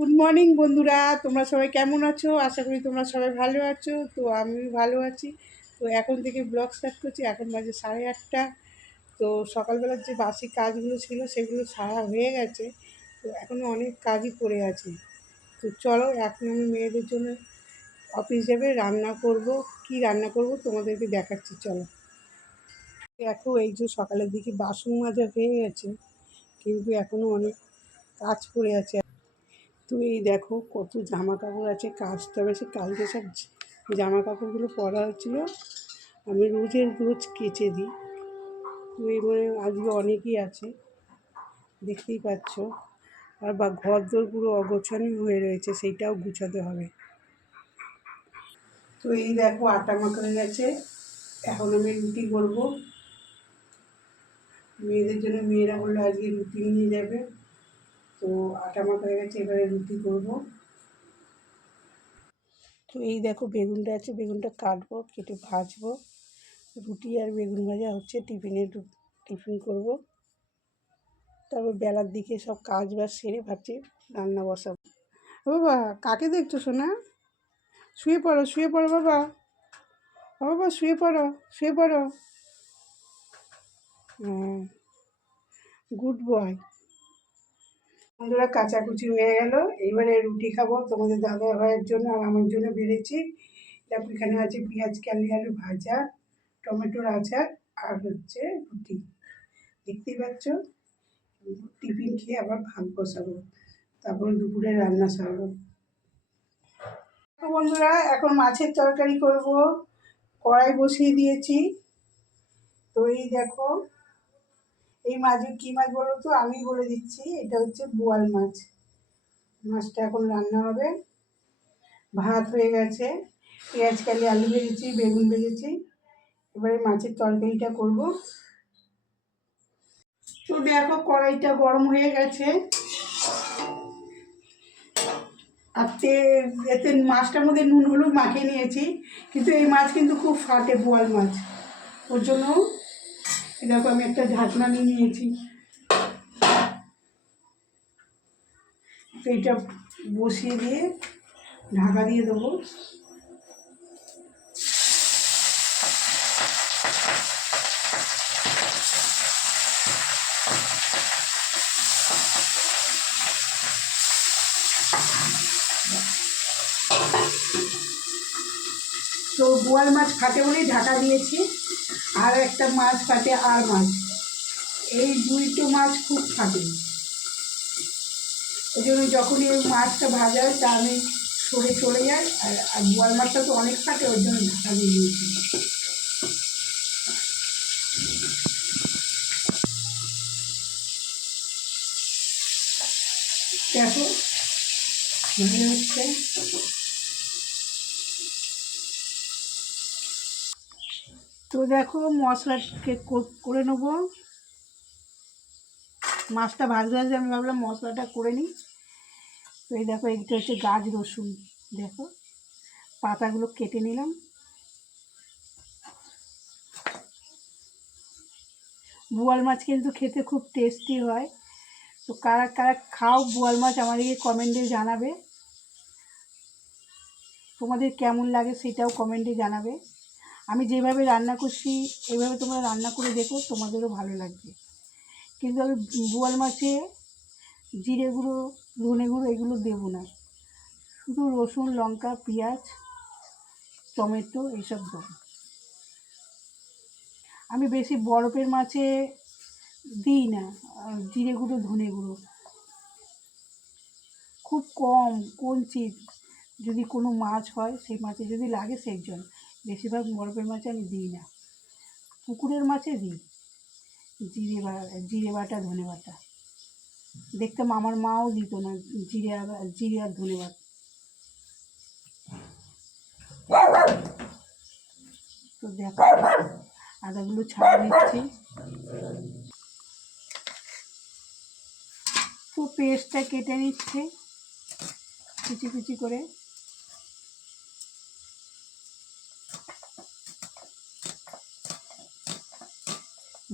Good morning বন্ধুরা, তোমরা সবাই কেমন আছো? আশা করি তোমরা সবাই ভালো আছো। তো আমি ভালো আছি। তো এখন থেকে ব্লগ স্টার্ট করছি। এখন বাজে 8:30। তো সকালবেলার যে বাসি কাজগুলো ছিল সেগুলো সারা হয়ে গেছে। তো এখনও অনেক কাজই পড়ে আছে। তো চলো, এখন আমি মেয়েদের জন্য অফিস যাবে, রান্না করব। কি রান্না করব তোমাদেরকে দেখাচ্ছি, চলো। দেখো, এই যে সকালের দিকে বাসন মাজা হয়ে গেছে, কিন্তু এখনও অনেক কাজ পড়ে আছে। তো এই দেখো কত জামা কাপড় আছে, কাচতে হবে। সে কালকে সব জামা কাপড়গুলো পরা হচ্ছিল, আমি রোজের রোজ কেচে দিই। তো এবারে আজকে অনেকই আছে, দেখতেই পাচ্ছ। আর বা ঘর দোর পুরো অগোছানো হয়ে রয়েছে, সেইটাও গুছাতে হবে। তো এই দেখো আটা মাখা হয়ে গেছে, এখন আমি রুটি করবো মেয়েদের জন্য। মেয়েরা বললো আজকে রুটি নিয়ে যাবে। তো আটা মাখা হয়ে গেছে, এবারে রুটি করবো। তো এই দেখো বেগুনটা আছে, বেগুনটা কাটবো, কেটে ভাজবো। রুটি আর বেগুন ভাজা হচ্ছে, টিফিন করব। তারপর বেলার দিকে সব কাজ বাজ সেরে ভাবছি রান্না বসাবো। বাবা, কাকে দেখছো সোনা? শুয়ে পড়ো, শুয়ে পড়ো বাবা। বাবা শুয়ে পড়ো, শুয়ে পড়ো। হ্যাঁ, গুড বয়। বন্ধুরা, কাচাকুচি হয়ে গেল, এইবারে রুটি খাবো। তোমাদের দাদা ভাইয়ের জন্য আর আমার জন্য বেড়েছি। দেখো এখানে আছে পেঁয়াজ কালি আলু ভাজা, টমেটোর আচার, আর হচ্ছে রুটি। দেখতেই পাচ্ছ। টিফিন খেয়ে আবার ভাত বসাবো, তারপরে দুপুরে রান্না সারবো। তো বন্ধুরা, এখন মাছের তরকারি করব। কড়াই বসিয়ে দিয়েছি। তো এই দেখো, এই মাছ কী মাছ বলো তো? আমি বলে দিচ্ছি, এটা হচ্ছে বোয়াল মাছ। মাছটা এখন রান্না হবে। ভাত হয়ে গেছে, পেঁয়াজ কালি আলু ভেজেছি, বেগুন ভেজেছি। এবারে মাছের তরকারিটা করব। তো দেখো কড়াইটা গরম হয়ে গেছে, আর এতে মাছটার মধ্যে নুন হলুদ মাখিয়ে নিয়েছি। কিন্তু এই মাছ কিন্তু খুব ফাটে, বোয়াল মাছ। ওর জন্য দেখো আমি একটা ঢাকনা নিয়ে নিয়েছি। এইটা বসিয়ে দিয়ে ঢাকা দিয়ে দেবো। তো বোয়াল মাছ ফাটে বলেই ঢাকা দিয়েছি। আর একটা মাছ ফাটে, আর মাছ, এই দুইটো মাছ খুব ফাটে। ওই জন্য যখনই এই মাছটা ভাজা হয় তা আমি সরে চলে যাই। আর বোয়াল মাছটা তো অনেক ফাটে, ওই জন্য ঢাকা দিয়ে দিয়েছি। দেখো ভালো হচ্ছে। তো দেখো মশলাটাকে করে নেবো। মাছটা ভাজতে ভাজতে আমি ভাবলাম মশলাটা করে নিই। তো এই দেখো, এইটা হচ্ছে গাছ রসুন। দেখো পাতাগুলো কেটে নিলাম। বোয়াল মাছ কিন্তু খেতে খুব টেস্টি হয়। তো কারা কারা খাও বোয়াল মাছ আমাদেরকে কমেন্টে জানাবে। তোমাদের কেমন লাগে সেটাও কমেন্টে জানাবে। আমি যেভাবে রান্না করছি এইভাবে তোমরা রান্না করে দেখো, তোমাদেরও ভালো লাগবে। কিন্তু আমি বোয়াল মাছে জিরে গুঁড়ো, ধনে গুঁড়ো এগুলো দেবো না, শুধু রসুন লঙ্কা পেঁয়াজ টমেটো এইসব দেবো। আমি বেশি বরফের মাছে দিই না জিরে গুঁড়ো ধনে গুঁড়ো, খুব কম কঞ্চিত যদি কোনো মাছ হয় সেই মাছে যদি লাগে সেই জন্য। বেশিরভাগ বরফের মাছে আমি দিই না। পুকুরের মাছে দিই জিরে বাটা ধনে বাটা। দেখতাম আমার মাও দিত না জিরে আর ধনে বাটা। তো দেখো আদাগুলো ছাড়িয়ে নিচ্ছি। তো পেস্টটা কেটে নিচ্ছে কুচি কুচি করে।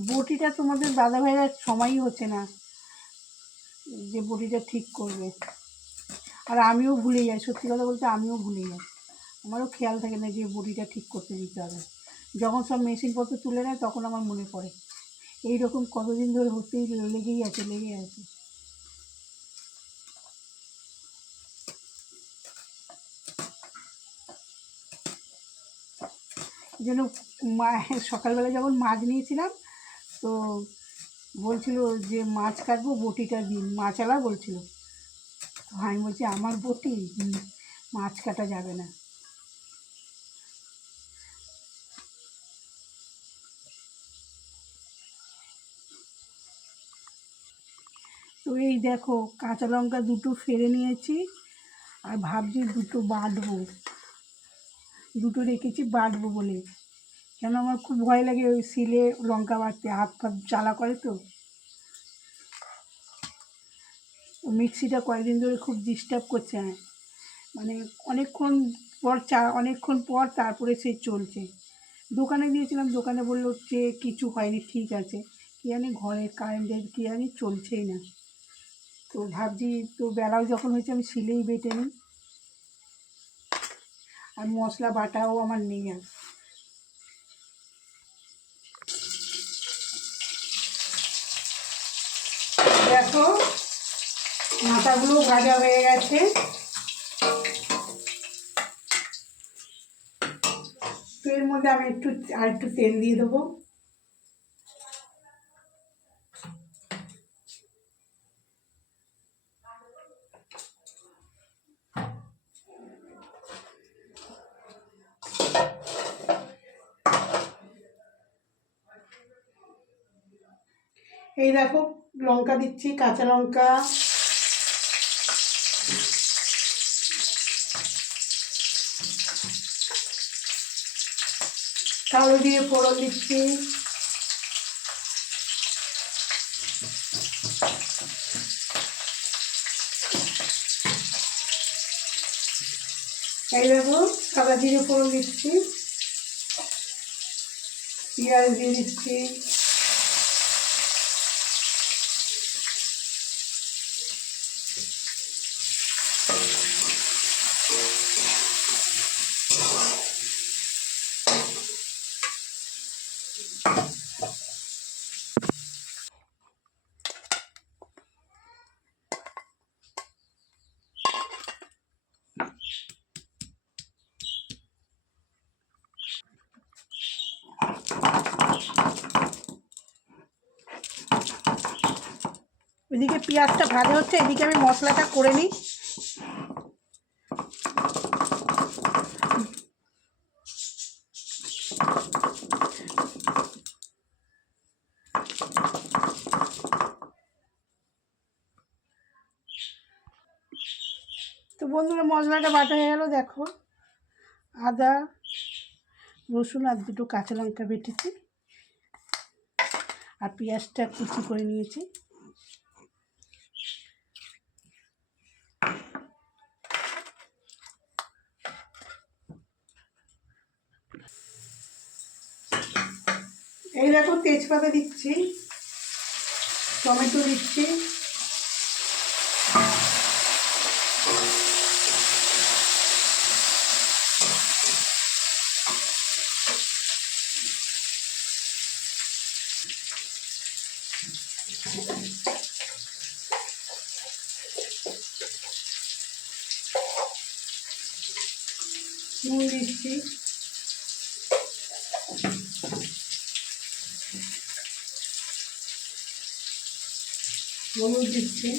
বটিটা তোমাদের দাদাভাইয়ের সময়ই হচ্ছে না যে বটিটা ঠিক করবে। আর আমিও ভুলে যাই, সত্যি কথা বলতে আমিও ভুলে যাই, আমারও খেয়াল থাকে না যে বটিটা ঠিক করতে দিতে হবে। যখন সব মেশিনপত্র তুলে নেয় তখন আমার মনে পড়ে। এইরকম কতদিন ধরে হতেই লেগেই আছে। যেন সকালবেলা যখন মাছ নিয়েছিলাম, তো বলছিল যে মাছ কাটবো, বটিটা দিন, মাছওয়ালা বলছিল। তো আমি বলছি আমার বটি, মাছ কাটা যাবে না। তো এই দেখো কাঁচা লঙ্কা দুটো ফেলে নিয়েছি, আর ভাবছি দুটো বাটবো, দুটো রেখেছি বাটবো বলে। কেন আমার খুব ভয় লাগে ওই শিলে লঙ্কা বাটতে, হাত ফাত জ্বালা করে তো। মিক্সিটা কয়েকদিন ধরে খুব ডিস্টার্ব করছে, মানে অনেকক্ষণ পর তারপরে সে চলছে। দোকানে দিয়েছিলাম, দোকানে বললো যে কিছু হয়নি, ঠিক আছে। কী জানি ঘরের কারেন্টের কী জানি চলছেই না। তো ভাবছি, তো বেলাও যখন হয়েছে আমি শিলেই বেটে নিই, আর মশলা বাটাও আমার নেই আর। দেখো মাথাগুলো ভাজা হয়ে গেছে, তো এর মধ্যে আমি একটু তেল দিয়ে দেবো। এই দেখো লঙ্কা দিচ্ছি, কাঁচা লঙ্কা, কালো দিয়ে ফোড়ন দিচ্ছি, এই দেখো সাদা জিরে ফোড়ন দিচ্ছি, পেঁয়াজ দিয়ে দিচ্ছি, এদিকে পেঁয়াজটা ভাজা হচ্ছে, এদিকে আমি মশলাটা করে নিই। তো বন্ধুরা মশলাটা বাটা হয়ে গেল, দেখো আদা রসুন আর দুটো কাঁচা লঙ্কা বেটেছি, আর পেঁয়াজটা কুচি করে নিয়েছি। এই দেখো তেজপাতা দিচ্ছি, টমেটো দিচ্ছি, নুন দিচ্ছি, হলুদ দিচ্ছি,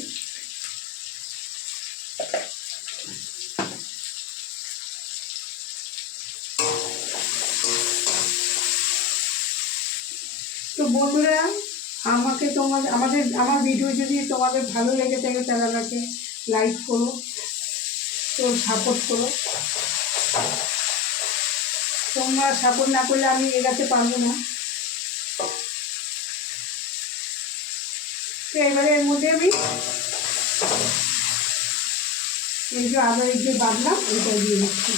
তো বন্ধুরা আমার ভিডিও যদি তোমাদের ভালো লেগে থাকে চ্যানেলটাকে লাইক করো, তো সাপোর্ট করো। তোমরা সাপোর্ট না করলে আমি এগাতে পারবো না। তো এবারে এর মধ্যে আমি এই যে আদার যে বাঁধলাম এটা দিয়ে দিচ্ছি।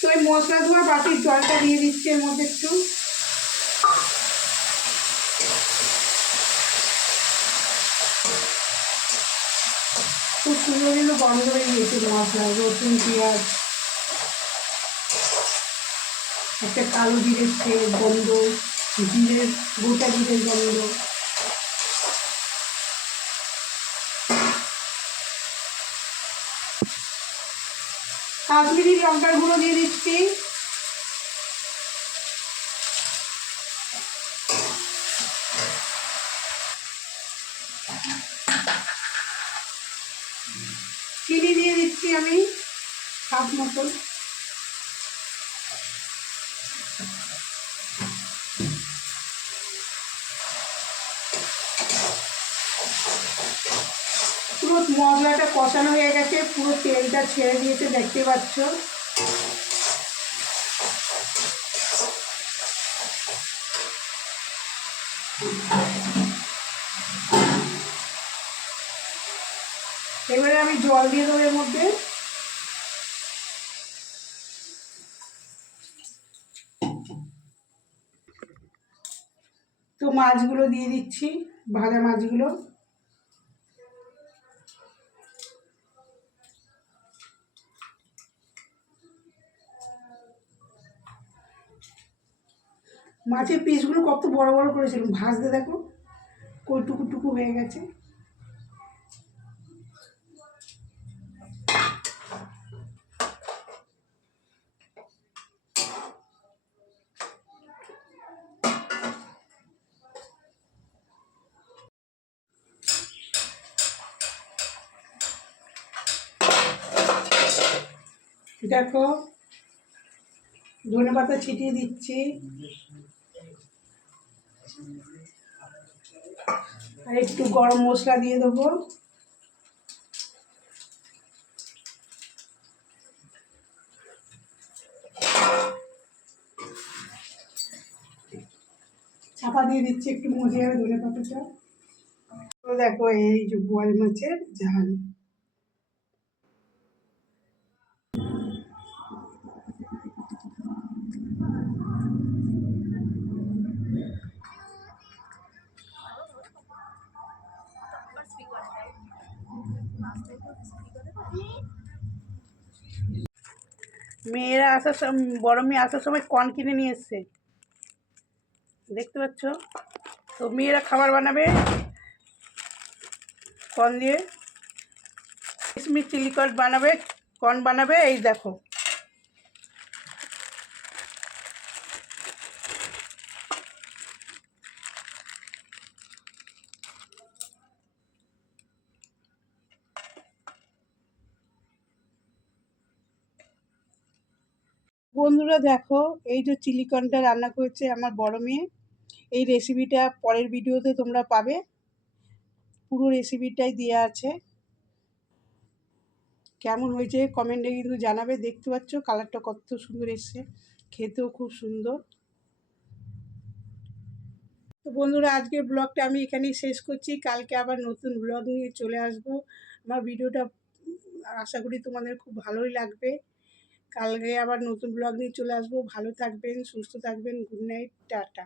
তো এই মশলা ধোয়া বাটির জলটা দিয়ে দিচ্ছি এর মধ্যে একটু। খুব সুন্দর কিন্তু গন্ধ হয়ে গিয়েছে মশলা, রসুন পেঁয়াজ, একটা কালো জিরের গন্ধ, জিরের গোটা জিরের গন্ধ। কাশ্মীরি লঙ্কার গুঁড়ো দিয়ে দিচ্ছি। চিনি দিয়ে দিচ্ছি আমি হাফ মতন। পুরো মশলাটা কষানো হয়ে গেছে, পুরো তেলটা ছেড়ে দিয়েছে, দেখতে পাচ্ছ। এবারে আমি জল দিয়ে দেবো এর মধ্যে। তো মাছগুলো দিয়ে দিচ্ছি, ভাজা মাছগুলো। মাছের পিসগুলো কত বড় বড় করেছিলাম, ভাজতে দেখো কই টুকু টুকু হয়ে গেছে। দেখো ধনেপাতা ছিটিয়ে দিচ্ছি, আর একটু গরম মশলা দিয়ে দেবো। চাপা দিয়ে দিচ্ছি, একটু মজে যাবে ধনেপাতাটা। তো দেখো এই যে বোয়াল মাছের ঝাল। মেয়েরা আসার সময়, বড় মেয়ে আসার সময় কর্ন কিনে নিয়ে এসছে, দেখতে পাচ্ছ। তো মেয়েরা খাবার বানাবে কর্ন দিয়ে, কিশমিশ চিলি কর্ন বানাবে, কর্ন বানাবে। এই দেখো বন্ধুরা, দেখো এই যে চিলি কর্নটা রান্না করেছে আমার বড় মেয়ে। এই রেসিপিটা পরের ভিডিওতে তোমরা পাবে, পুরো রেসিপিটাই দেওয়া আছে। কেমন হয়েছে কমেন্টে কিন্তু জানাবে। দেখতে পাচ্ছ কালারটা কত সুন্দর এসছে, খেতেও খুব সুন্দর। তো বন্ধুরা, আজকের ব্লগটা আমি এখানেই শেষ করছি। কালকে আবার নতুন ব্লগ নিয়ে চলে আসব। আমার ভিডিওটা আশা করি তোমাদের খুব ভালোই লাগবে। কালকে আবার নতুন ব্লগ নিয়ে চলে আসবো। ভালো থাকবেন, সুস্থ থাকবেন। Good night, tata.